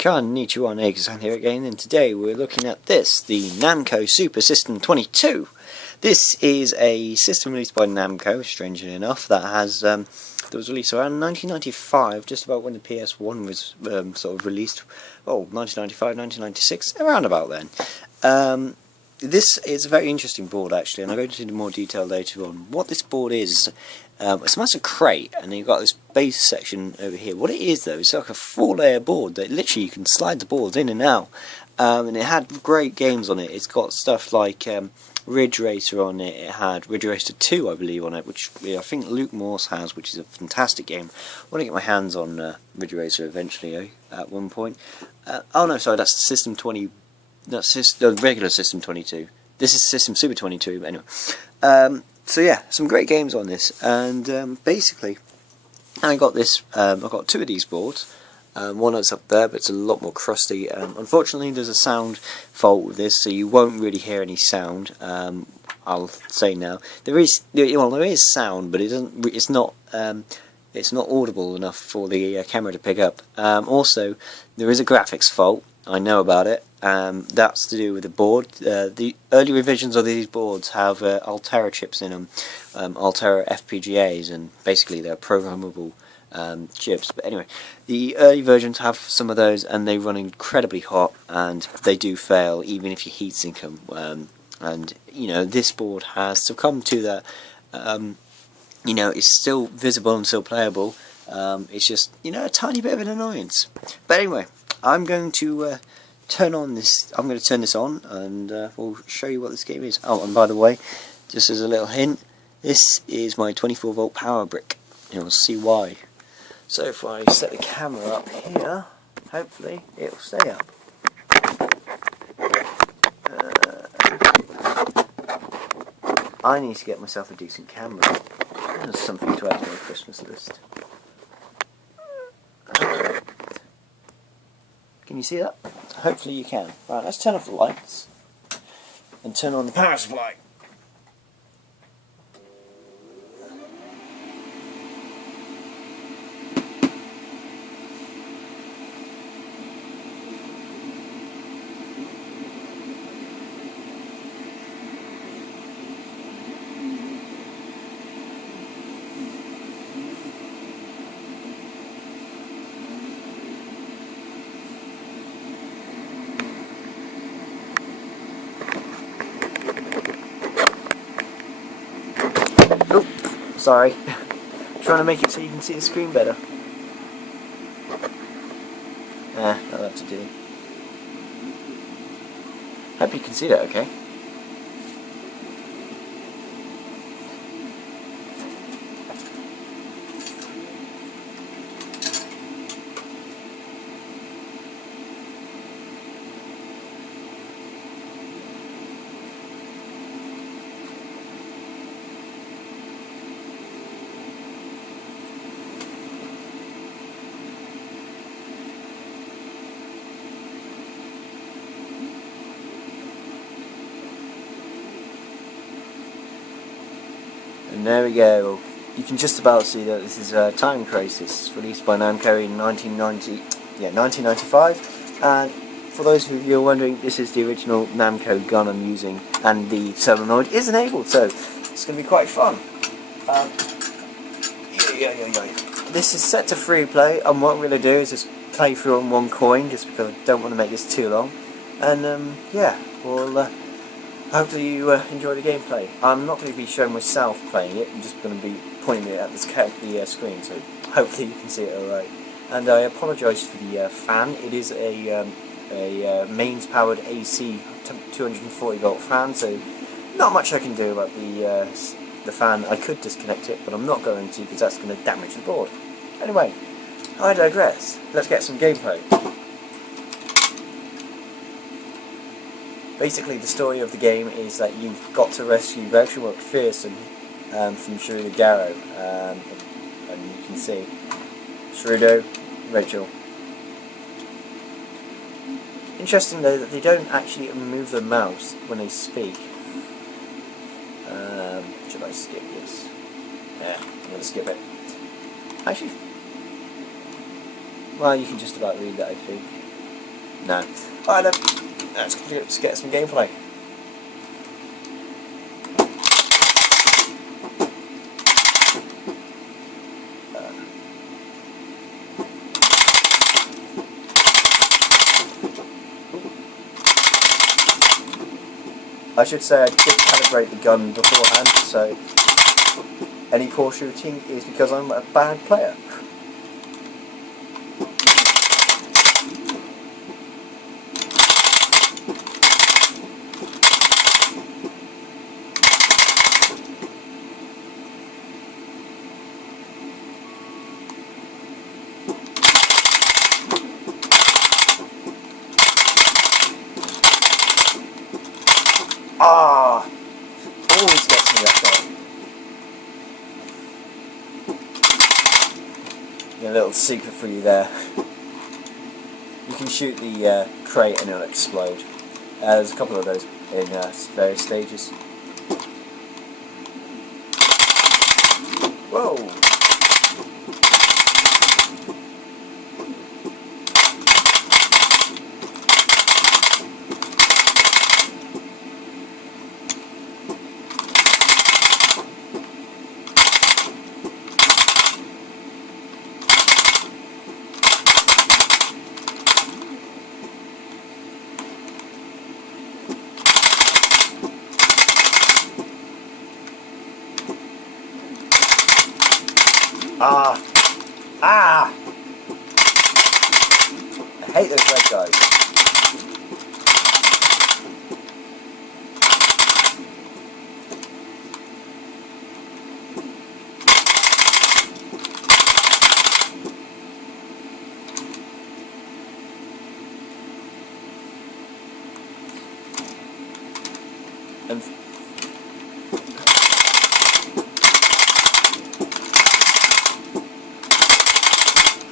Konnichiwa, Nagazan here again, and today we're looking at this, the Namco Super System 22. This is a system released by Namco, strangely enough, that was released around 1995, just about when the PS1 was sort of released. Oh, 1995, 1996, around about then. This is a very interesting board actually, and I'll go into more detail later on. What this board is, it's a massive crate, and then you've got this base section over here. What it is though, it's like a 4-layer board that literally you can slide the boards in and out, and it had great games on it. It's got stuff like Ridge Racer on it. It had Ridge Racer 2, I believe, on it, which I think Luke Morse has, which is a fantastic game. I want to get my hands on Ridge Racer eventually at one point. Oh no, sorry, that's the System 20. That's the regular System 22. This is System Super 22, but anyway. So yeah, some great games on this, and basically, I got this. I've got 2 of these boards. One that's up there, but it's a lot more crusty. Unfortunately, there's a sound fault with this, so you won't really hear any sound. I'll say now there is sound, but it doesn't. It's not audible enough for the camera to pick up. Also, there is a graphics fault. I know about it. That's to do with the board. The early revisions of these boards have Altera chips in them, Altera FPGAs, and basically they're programmable chips. But anyway, the early versions have some of those, and they run incredibly hot, and they do fail even if you heatsink them. And you know, this board has succumbed to that. You know, it's still visible and still playable. It's just, you know, a tiny bit of an annoyance. But anyway, I'm going to turn this on, and we'll show you what this game is. Oh, and by the way, just as a little hint, this is my 24-volt power brick. You'll see why. So if I set the camera up here, hopefully it'll stay up. I need to get myself a decent camera. There's something to add to my Christmas list. Can you see that? Hopefully you can. Right, let's turn off the lights and turn on the power supply. Oh, sorry. Trying to make it so you can see the screen better. That'll have to do. Hope you can see that okay. And there we go. You can just about see that this is Time Crisis, released by Namco in 1995. And for those of you who are wondering, this is the original Namco gun I'm using, and the solenoid is enabled, so it's going to be quite fun. This is set to free play, and what I'm going to do is just play through on 1 coin, just because I don't want to make this too long. And yeah, we'll hopefully you enjoy the gameplay. I'm not going to be showing myself playing it, I'm just going to be pointing it at the screen, so hopefully you can see it alright. And I apologise for the fan. It is a mains powered AC 240 volt fan, so not much I can do about the fan. I could disconnect it, but I'm not going to, because that's going to damage the board. Anyway, I digress. Let's get some gameplay. Basically, the story of the game is that you've got to rescue Rachel McPherson from Shrudo Garrow, and you can see Shrudo, Rachel. Interesting though that they don't actually move their mouse when they speak. Should I skip this? Yeah, I'm going to skip it. Actually, well, you can just about read that, I think. No. Alright then, let's get some gameplay. I should say I did calibrate the gun beforehand, so any poor shooting is because I'm a bad player. Ah! Always gets me that guy. A little secret for you there. You can shoot the crate and it'll explode. There's a couple of those in various stages. Whoa! Ah! Ah! I hate those red guys. And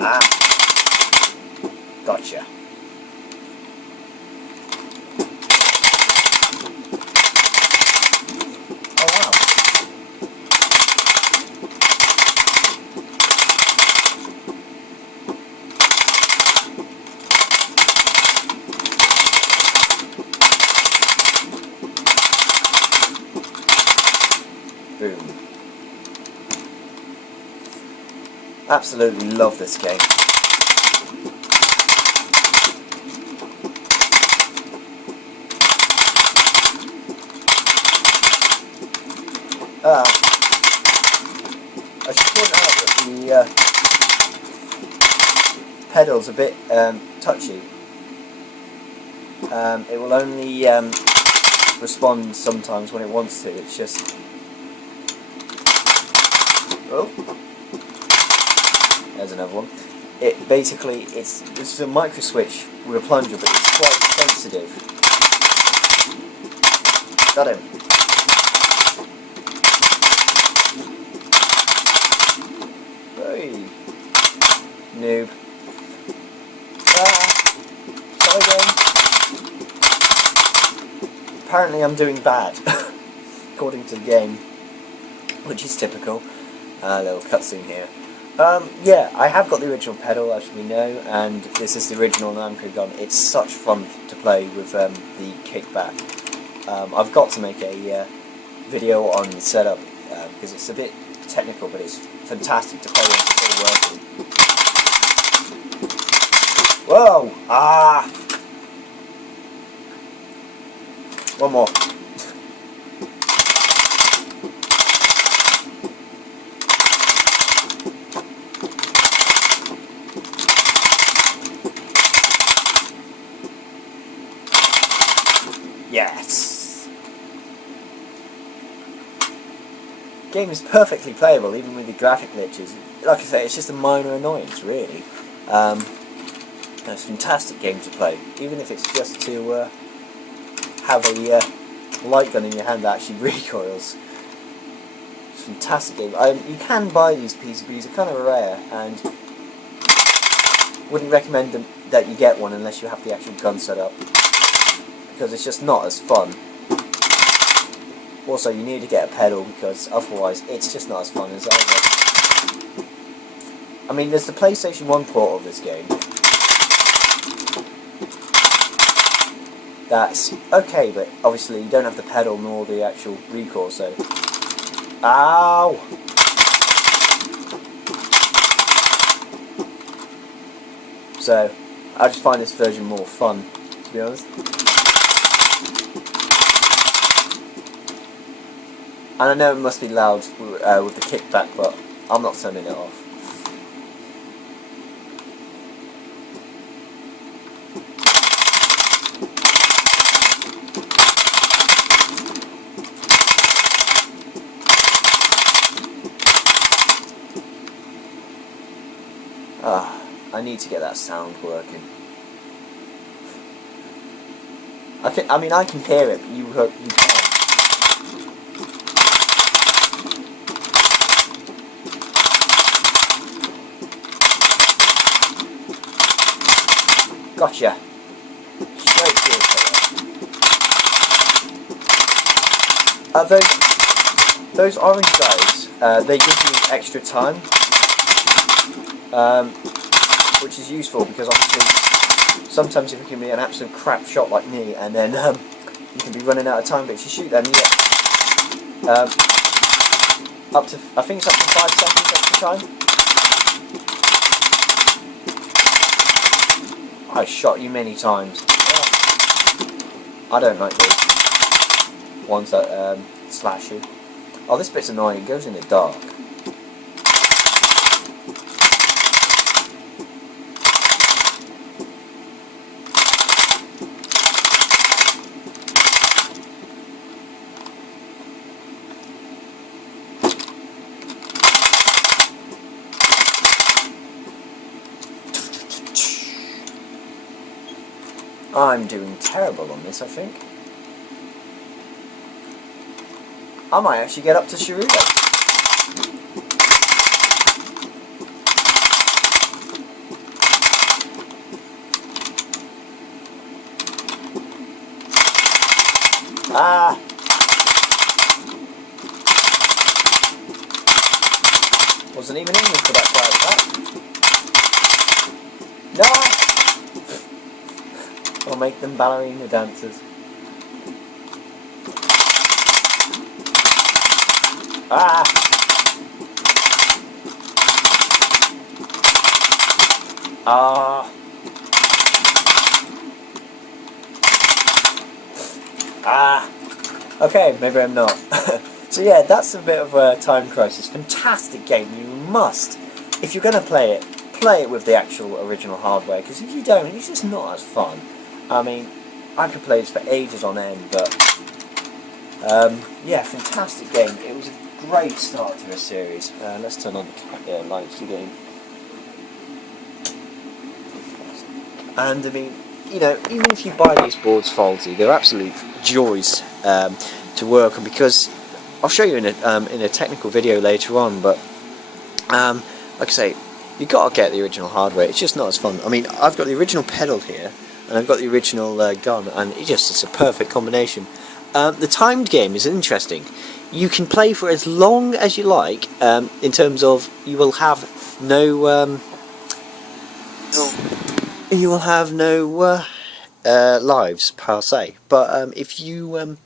ah, gotcha. Oh wow. Boom. Absolutely love this game. I should point out that the pedal's a bit touchy. It will only respond sometimes when it wants to. It's just... Oh, there's another one. It basically, it's a micro switch with a plunger, but it's quite sensitive. Got him. Hey, noob. Try again. Apparently I'm doing bad, according to the game, which is typical. A little cutscene here. Yeah, I have got the original pedal, as we know, and this is the original Namco gun. It's such fun to play with the kickback. I've got to make a video on the setup because it's a bit technical, but it's fantastic to play when it's all working. Whoa! Ah! One more. Yes! The game is perfectly playable, even with the graphic glitches. Like I say, it's just a minor annoyance, really. It's a fantastic game to play, even if it's just to have a light gun in your hand that actually recoils. It's a fantastic game. You can buy these PCBs, they're kind of rare, and wouldn't recommend that you get one unless you have the actual gun set up, because it's just not as fun. Also, you need to get a pedal, because otherwise it's just not as fun as either. I mean, there's the PlayStation 1 port of this game, that's okay, but obviously you don't have the pedal nor the actual recoil, so... Ow! So, I just find this version more fun, to be honest. And I know it must be loud with the kickback, but I'm not turning it off. I need to get that sound working. I mean, I can hear it, but you can't. Gotcha. Straight to it. Those orange guys, they give you extra time, which is useful because obviously sometimes if you can be an absolute crap shot like me, and then you can be running out of time, but if you shoot them, you get up to, I think it's up to 5 seconds extra time. I shot you many times. I don't like those ones that slash you. Oh, this bit's annoying. It goes in the dark. I'm doing terrible on this, I think. I might actually get up to Shiruda. Ah! Wasn't even aiming for that fire attack. No! I'll make them ballerina dancers. Ah! Ah! Ah! Okay, maybe I'm not. So yeah, that's a bit of a time crisis. Fantastic game. You must, if you're going to play it with the actual original hardware, because if you don't, it's just not as fun. I mean, I could play this for ages on end, but yeah, fantastic game. It was a great start to a series. Let's turn on the lights again. And I mean, you know, even if you buy these boards faulty, they're absolute joys to work on, because I'll show you in a technical video later on. But like I say, you've got to get the original hardware. It's just not as fun. I mean, I've got the original pedal here, and I've got the original gun, and it's a perfect combination. The timed game is interesting. You can play for as long as you like, in terms of you will have no lives per se. But if you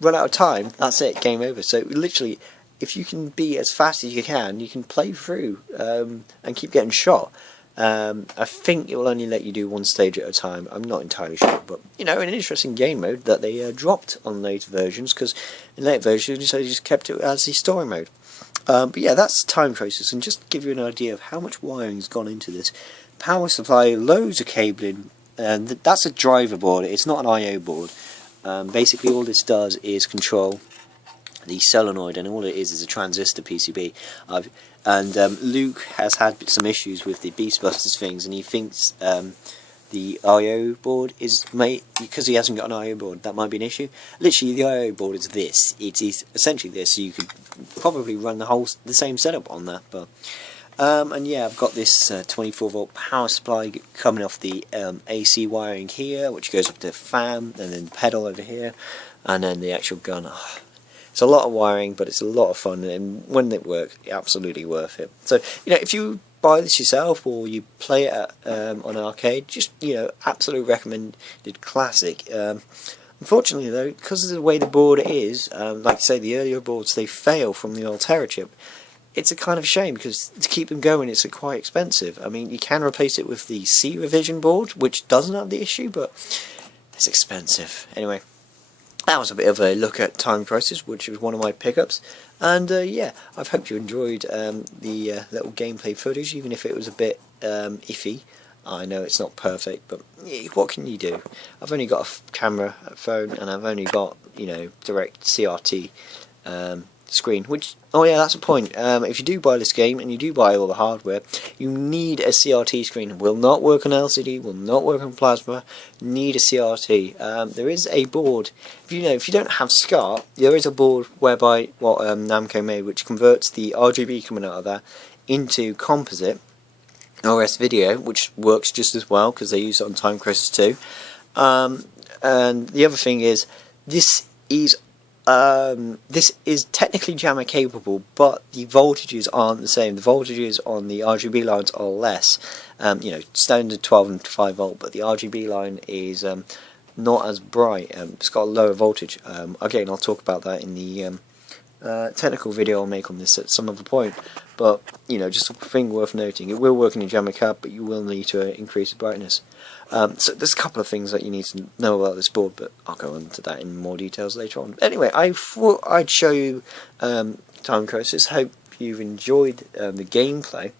run out of time, that's it, game over. So literally, if you can be as fast as you can play through and keep getting shot. I think it will only let you do one stage at a time. I'm not entirely sure, but you know, an interesting game mode that they dropped on later versions, because in later versions they just kept it as the story mode. But yeah, that's Time Crisis, and just to give you an idea of how much wiring's gone into this. Power supply, loads of cabling, and that's a driver board. It's not an I/O board. Basically, all this does is control the solenoid, and all it is a transistor PCB. And Luke has had some issues with the Beastbusters things, and he thinks the I/O board is because he hasn't got an I/O board, that might be an issue. Literally, the I/O board is this. It is essentially this, so you could probably run the same setup on that. But and yeah, I've got this 24-volt power supply coming off the AC wiring here, which goes up to the fan, and then the pedal over here, and then the actual gun. It's a lot of wiring, but it's a lot of fun, and when it works, absolutely worth it. So, you know, if you buy this yourself or you play it at, on an arcade, just, you know, absolutely recommended classic. Unfortunately though, because of the way the board is, like I say, the earlier boards, they fail from the Altera chip. It's a kind of shame because to keep them going it's quite expensive. I mean, you can replace it with the C revision board, which doesn't have the issue, but it's expensive. Anyway, that was a bit of a look at Time Crisis, which was one of my pickups. And yeah, I hope you enjoyed the little gameplay footage, even if it was a bit iffy. I know it's not perfect, but what can you do? I've only got a camera, a phone, and I've only got, you know, direct CRT screen. Which, oh yeah, that's a point. If you do buy this game and you do buy all the hardware, you need a CRT screen. It will not work on LCD, will not work on plasma. Need a CRT. There is a board. If you don't have SCART, there is a board whereby what Namco made, which converts the RGB coming out of that into composite or S-video, which works just as well because they use it on Time Crisis 2. And the other thing is, this is technically jammer capable, but the voltages aren't the same. The voltages on the RGB lines are less. You know, standard 12 and 5 volt, but the RGB line is not as bright. It's got a lower voltage. Again, I'll talk about that in the technical video I'll make on this at some other point. But, you know, just a thing worth noting. It will work in your jammer card, but you will need to increase the brightness. So there's a couple of things that you need to know about this board, but I'll go into that in more details later on. Anyway, I thought I'd show you Time Crisis. Hope you've enjoyed the gameplay.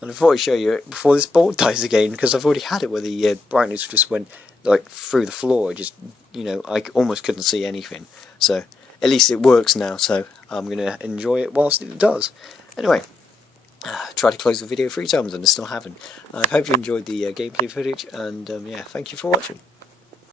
And I thought I'd show you it before this board dies again, because I've already had it where the brightness just went like through the floor. It just, you know, I almost couldn't see anything. So at least it works now, so I'm going to enjoy it whilst it does. Anyway, try to close the video 3 times and I still haven't. I hope you enjoyed the gameplay footage, and yeah, thank you for watching.